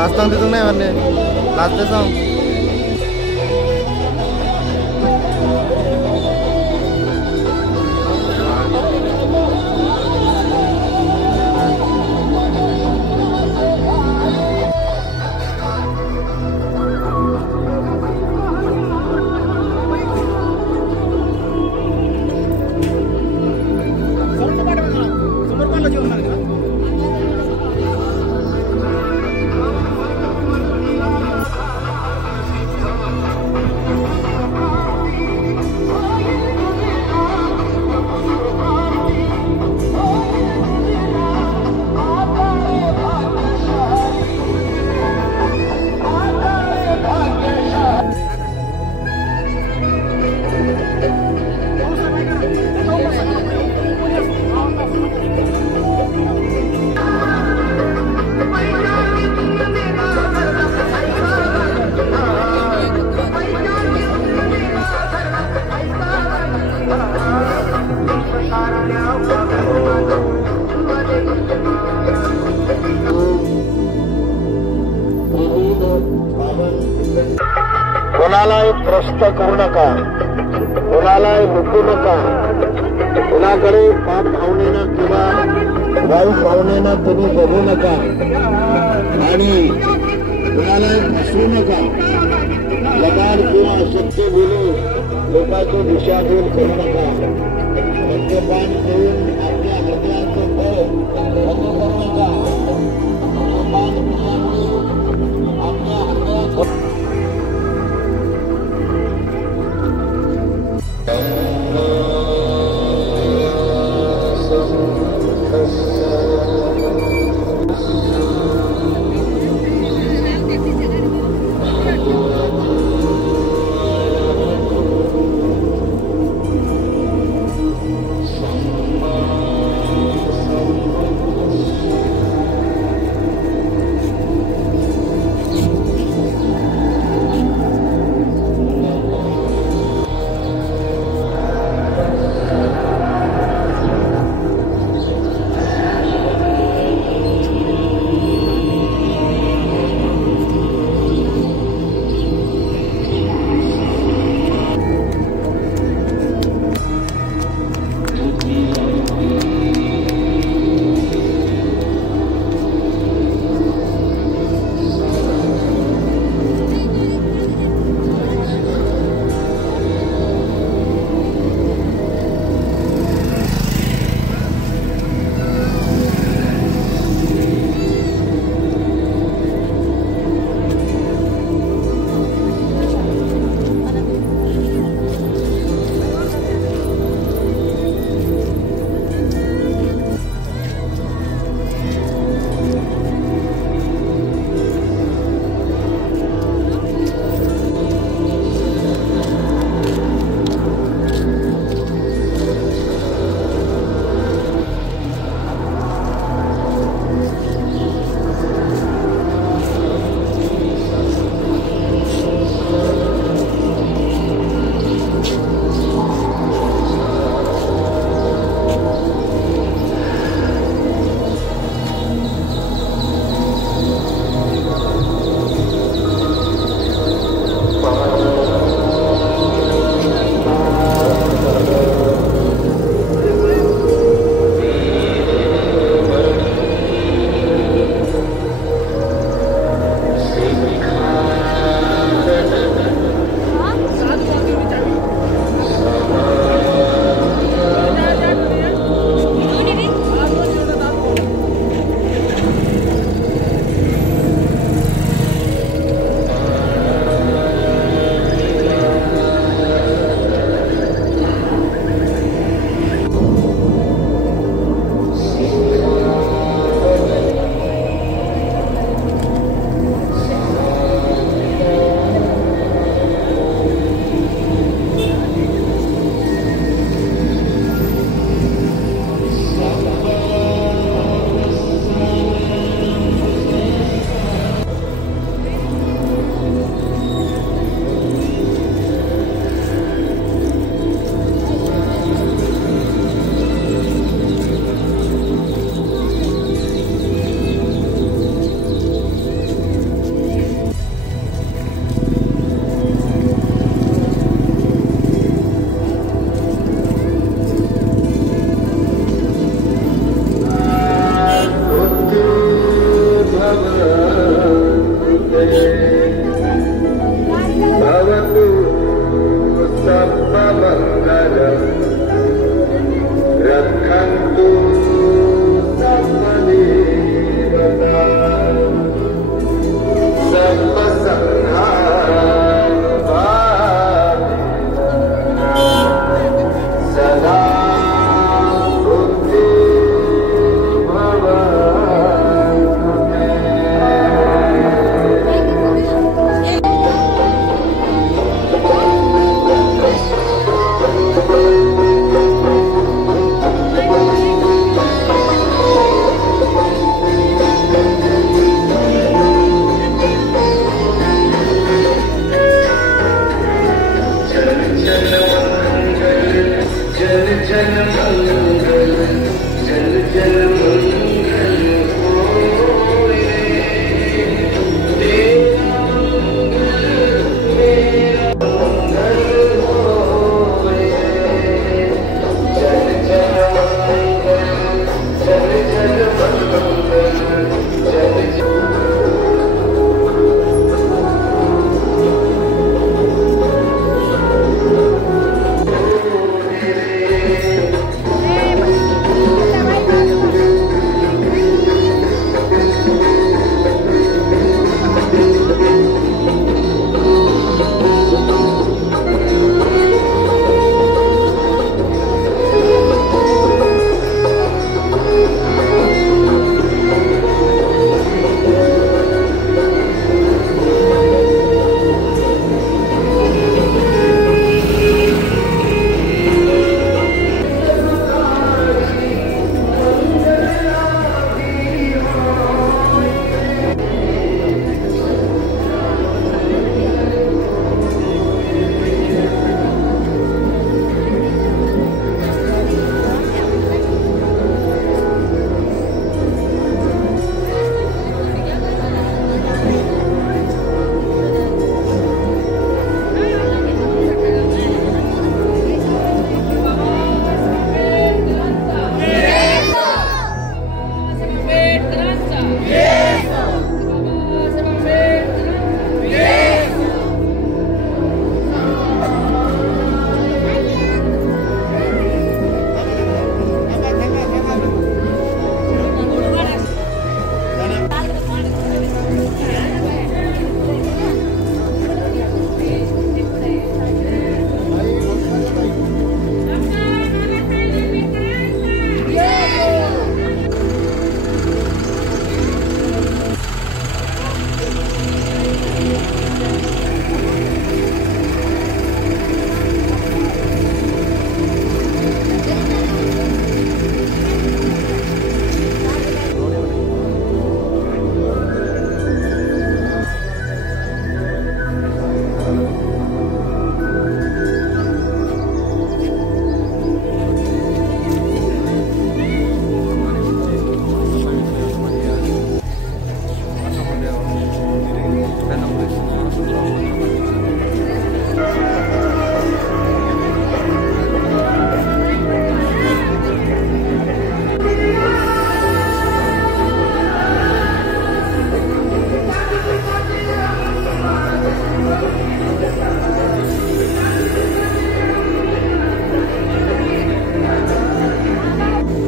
Last song itu nih warne, last song. कोणालाही प्रश्न करू नका, कोणालाही लुटू नका, कोणाकडे पाप भावनेनं किंवा वाईट भावनेनं तुम्ही बघू नका आणि कोणालाही फसवू नका. लगाड किंवा अशक्य बोलून लोकांची दिशाभूल करू नका. मद्यपान करून आपल्या हृदयाचं बळ बंद करू नका. मद्यपान केल्यामुळे आपल्या हृदयाचं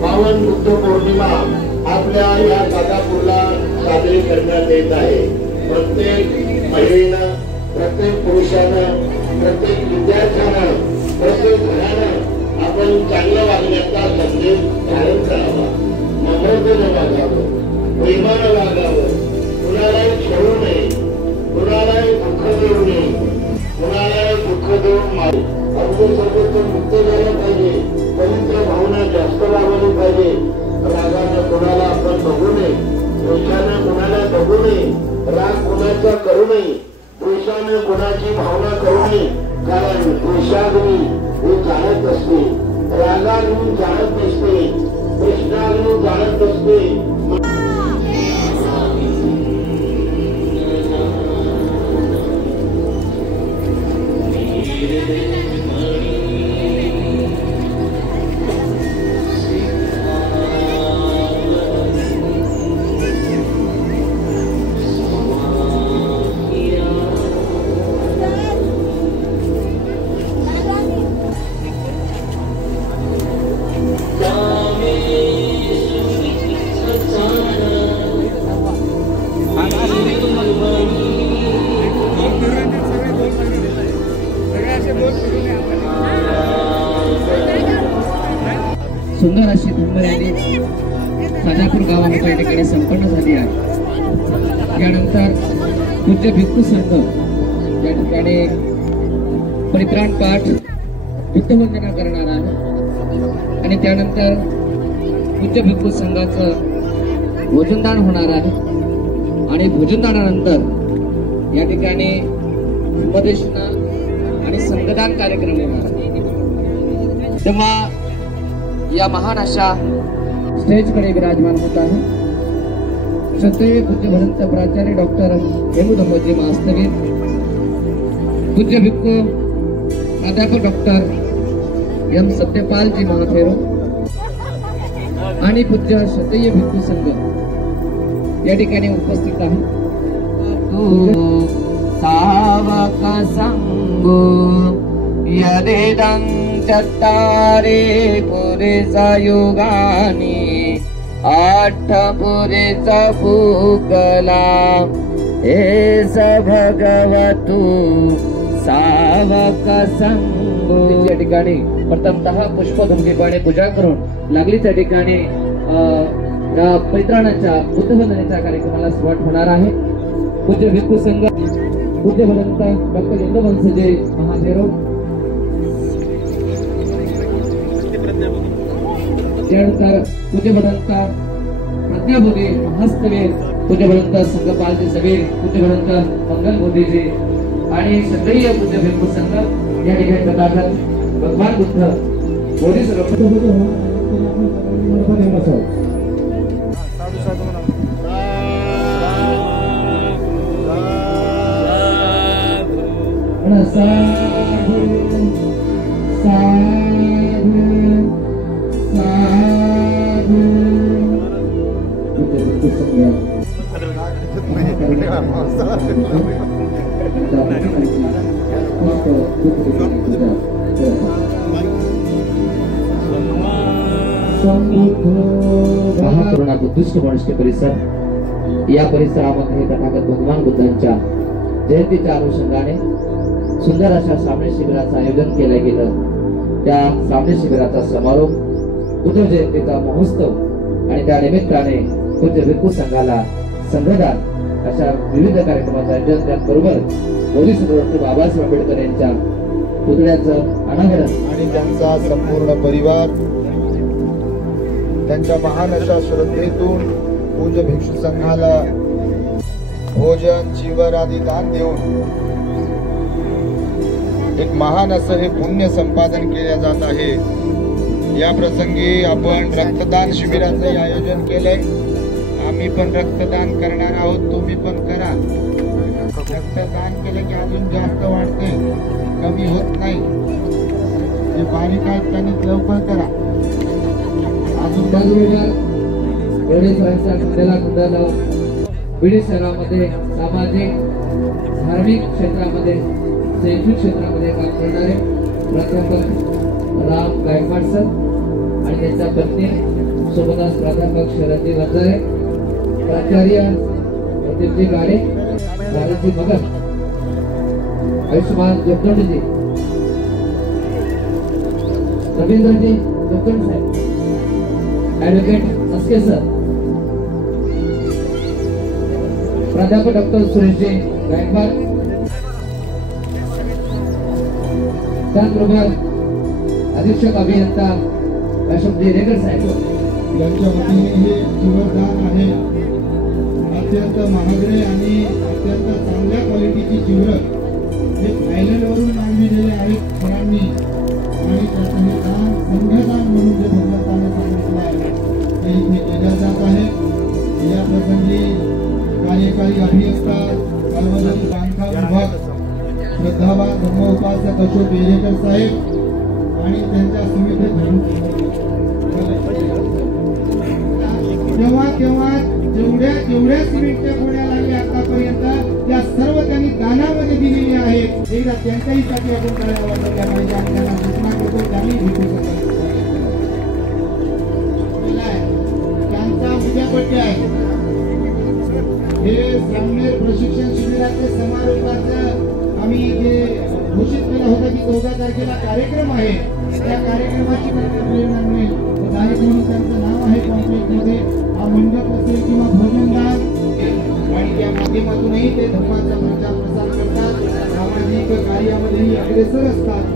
पावन बुद्ध पौर्णिमा आपल्या या गाजापूरला साजरी करण्यात येत आहे। प्रत्येक महिलेनं, प्रत्येक पुरुषानं, प्रत्येक विद्यार्थ्यानं, प्रत्येक घरानं आपण चांगल्या वागण्याचा संदेश धारण करावा, नम्रतेनं वागावं, प्रेमानं वागावं, कुणालाही छळू नये, कुणालाही दुःख देऊ नये, कुणालाही दुःख देऊन मारू। अगदी सर्वोत्तम मुक्त झालं पाहिजे, पवित्र भावना जास्त लावली पाहिजे। रागानं कोणाला आपण बघू नये, द्वेषानं कोणाला बघू नये, राग कोणाचा करू नये, द्वेषानं कोणाची भावना करू नये। कारण द्वेषाग्नी हे जाणत असते, रागाग्नी जाणत नसते, कृष्णाग्नी जाणत नसते। सुंदर अशी धुमरॅली खानापूर गावामध्ये या ठिकाणी संपन्न झाली आहे। यानंतर पूज्य भिक्खू संघ या ठिकाणी परित्राण पाठ बुद्धवंदना करणार आहे आणि त्यानंतर पूज्य भिक्खू संघाचं भोजनदान होणार आहे आणि भोजनदानानंतर या ठिकाणी उपदेशना आणि संगदान कार्यक्रम होणार आहे। तेव्हा या महान अशा स्टेज कडे विराजमान होत आहे श्रद्धेय पूज्य भरंत प्राचार्य डॉक्टर हेमुदम्मोजी मास्तवीर, पूज्य भिक्खू प्राध्यापक डॉक्टर एम सत्यपालजी महाथेरो आणि पूज्य श्रद्धेय भिक्खू संघ या ठिकाणी उपस्थित आहे। सावक संगो यदेदं चत्तारे पुरेसा योगानी आठ पुरेसा पुकला एस भगवतु सावक संगो। या ठिकाणी प्रथमतः पुष्पधुमदीपाने पूजा करून लागलीच या ठिकाणी परित्राणाच्या बुद्धवंदनेच्या कार्यक्रमाला सुरुवात होणार आहे। पूज्य भिक्खू संघ पूज्य भरंत डॉक्टर इंदुवंशजी महाथेरो, त्यानंतर पूज्य भरंत प्रज्ञाबोधी महास्तवीर, पूज्य भरंत संघपालजी सबीर, पूज्य भरंत मंगल बोधीजी आणि सगळे पूज्य भिक्खू संघ या ठिकाणी तथागत भगवान बुद्ध बोधी महाकरुणा बुद्धिस्ट मॉनेस्ट्री परिसर या परिसरामध्ये तथागत भगवान बुद्धांच्या जयंतीच्या अनुषंगाने सुंदर अशा सामने शिबिराचं आयोजन केलं गेलं। त्या सामने शिबिराचा समारोप बुद्ध जयंतीचा महोत्सव आणि त्या निमित्ताने पूज्य भिक्खू संघाला संघदान अशा विविध कार्यक्रमाचं आयोजन, त्याचबरोबर पोलीस डॉक्टर बाबासाहेब आंबेडकर यांच्या पुतळ्याचं अनावरण आणि त्यांचा संपूर्ण परिवार त्यांच्या महान अशा श्रद्धेतून पूज्य भिक्षू संघाला भोजन चिवर आदी दान देऊन एक महान असं हे पुण्य संपादन केले जात आहे। या प्रसंगी आपण रक्तदान शिबिराचे आयोजन केलंय। आम्ही पण रक्तदान करणार आहोत, तुम्ही पण करा। रक्तदान केलं की अजून जास्त वाढते, कमी होत नाही। हे बारीक आहेत त्यांनी लवकर करा। अजून एवढे संस्थेला बीड शहरामध्ये सामाजिक धार्मिक क्षेत्रामध्ये शैक्षणिक क्षेत्रामध्ये काम करणारे प्राध्यापक राम गायकवाड सर आणि त्यांच्या पत्नी सोबतच प्राध्यापक शरद वंजारे, प्राचार्य प्रदीपजी गाडे, भारतजी मगर, आयुष्मान जोगदंडजी, रवींद्रजी जोगदंड साहेब, ऍडव्होकेट अस्के सर, प्राध्यापक डॉक्टर सुरेशजी गायकवाड, त्याचबरोबर अधीक्षक अभियंता अशोकजी रेगर साहेब यांच्या वतीने हे जीवनदान आहे। अत्यंत महागडे आणि अत्यंत चांगल्या क्वालिटीची जीवर हे थायलंडवरून आणलेले आहेत सरांनी आणि त्याचं हे दान संघदान म्हणून जे भगवंताने सांगितलं आहे ते इथे केलं जात आहे। या प्रसंगी कार्यकारी अभियंता सार्वजनिक बांधकाम विभाग श्रद्धावान धर्मोपासक अशोक बेरेकर साहेब आणि त्यांच्या सुविधे जेव्हा जेवढ्या सिमेंटच्या गोण्या लागल्या आतापर्यंत त्या सर्व त्यांनी दानामध्ये दिलेल्या आहेत। एकदा त्यांच्याही साठी आपण करायला वाटल्या पाहिजे आणि त्यांना घोषणा करतो त्यांनी भेटू शकतो। त्यांचा उद्यापट्टी आहे हे सामनेर प्रशिक्षण शिबिराचे समारोपाचं आम्ही जे घोषित केलं होतं की 14 तारखेला कार्यक्रम आहे, त्या कार्यक्रमाची प्रेरणा मिळेल म्हणून त्यांचं नाव आहे कॉम्प्लेक्समध्ये। हा मंडप असेल किंवा भोजनदान आणि त्या माध्यमातूनही ते धर्माचा प्रचार प्रसार करतात, सामाजिक कार्यामध्येही अग्रेसर असतात।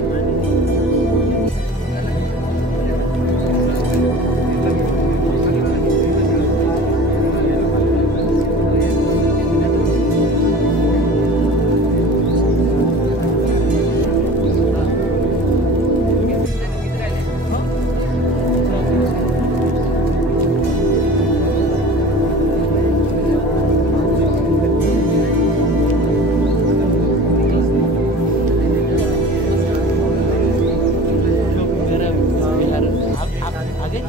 आगे